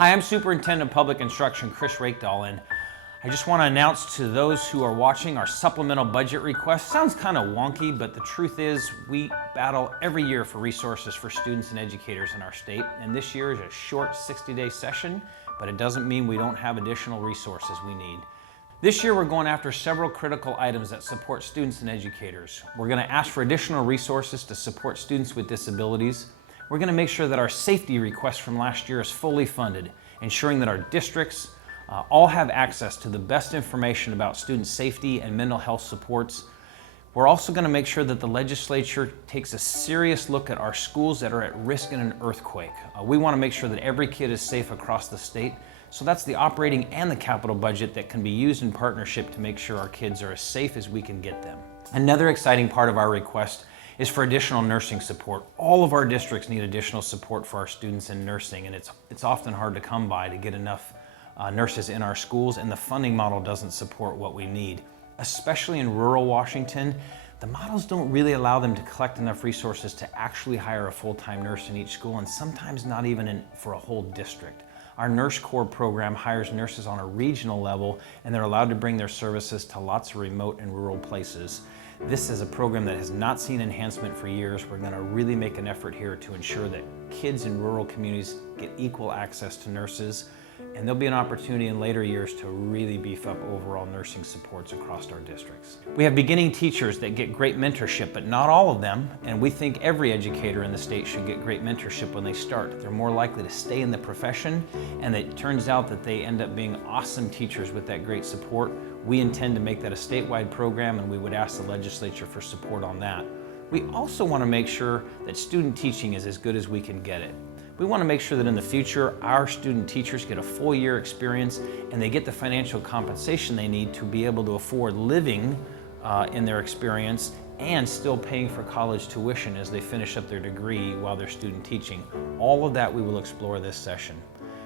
Hi, I'm Superintendent of Public Instruction, Chris Reykdal, and I just want to announce to those who are watching our supplemental budget request. Sounds kind of wonky, but the truth is we battle every year for resources for students and educators in our state, and this year is a short 60-day session, but it doesn't mean we don't have additional resources we need. This year we're going after several critical items that support students and educators. We're going to ask for additional resources to support students with disabilities. We're going to make sure that our safety request from last year is fully funded, ensuring that our districts all have access to the best information about student safety and mental health supports. We're also going to make sure that the legislature takes a serious look at our schools that are at risk in an earthquake. We want to make sure that every kid is safe across the state. So that's the operating and the capital budget that can be used in partnership to make sure our kids are as safe as we can get them. Another exciting part of our request is for additional nursing support. All of our districts need additional support for our students in nursing, and it's often hard to come by to get enough nurses in our schools, and the funding model doesn't support what we need. Especially in rural Washington, the models don't really allow them to collect enough resources to actually hire a full-time nurse in each school, and sometimes not even for a whole district. Our Nurse Corps program hires nurses on a regional level, and they're allowed to bring their services to lots of remote and rural places. This is a program that has not seen enhancement for years. We're going to really make an effort here to ensure that kids in rural communities get equal access to nurses, and there'll be an opportunity in later years to really beef up overall nursing supports across our districts. We have beginning teachers that get great mentorship, but not all of them, and we think every educator in the state should get great mentorship when they start. They're more likely to stay in the profession, and it turns out that they end up being awesome teachers with that great support. We intend to make that a statewide program, and we would ask the legislature for support on that. We also want to make sure that student teaching is as good as we can get it. We want to make sure that in the future, our student teachers get a full year experience and they get the financial compensation they need to be able to afford living in their experience and still paying for college tuition as they finish up their degree while they're student teaching. All of that we will explore this session.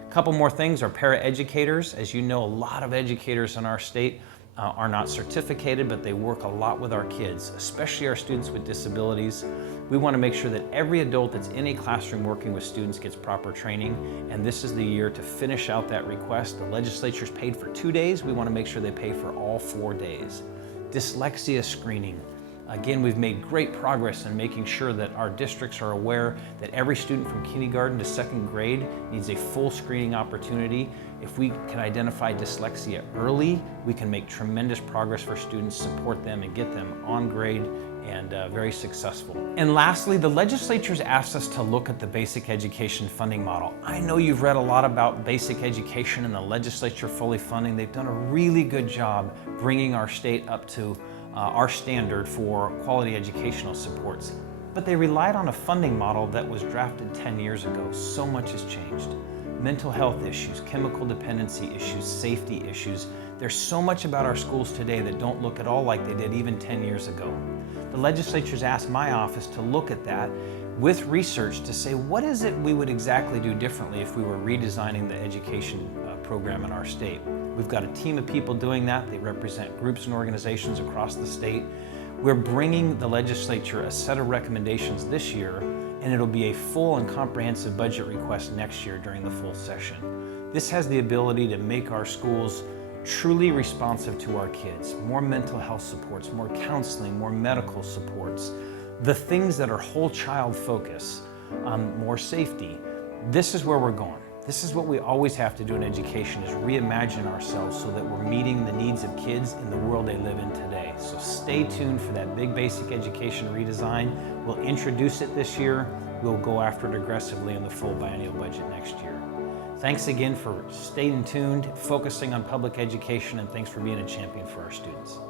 A couple more things are paraeducators. As you know, a lot of educators in our state are not certificated, but they work a lot with our kids, especially our students with disabilities. We want to make sure that every adult that's in a classroom working with students gets proper training, and this is the year to finish out that request. The legislature's paid for 2 days. We want to make sure they pay for all 4 days. Dyslexia screening. Again, we've made great progress in making sure that our districts are aware that every student from kindergarten to 2nd grade needs a full screening opportunity. If we can identify dyslexia early, we can make tremendous progress for students, support them, and get them on grade and very successful. And lastly, the legislature's asked us to look at the basic education funding model. I know you've read a lot about basic education and the legislature fully funding. They've done a really good job bringing our state up to our standard for quality educational supports. But they relied on a funding model that was drafted 10 years ago. So much has changed. Mental health issues, chemical dependency issues, safety issues. There's so much about our schools today that don't look at all like they did even 10 years ago. The legislature's asked my office to look at that with research to say what is it we would exactly do differently if we were redesigning the education program in our state. We've got a team of people doing that. They represent groups and organizations across the state. We're bringing the legislature a set of recommendations this year, and it'll be a full and comprehensive budget request next year during the full session. This has the ability to make our schools truly responsive to our kids. More mental health supports, more counseling, more medical supports, the things that are whole child focus, more safety. This is where we're going. This is what we always have to do in education, is reimagine ourselves so that we're meeting the needs of kids in the world they live in today. So stay tuned for that big basic education redesign. We'll introduce it this year. We'll go after it aggressively in the full biennial budget next year. Thanks again for staying tuned, focusing on public education, and thanks for being a champion for our students.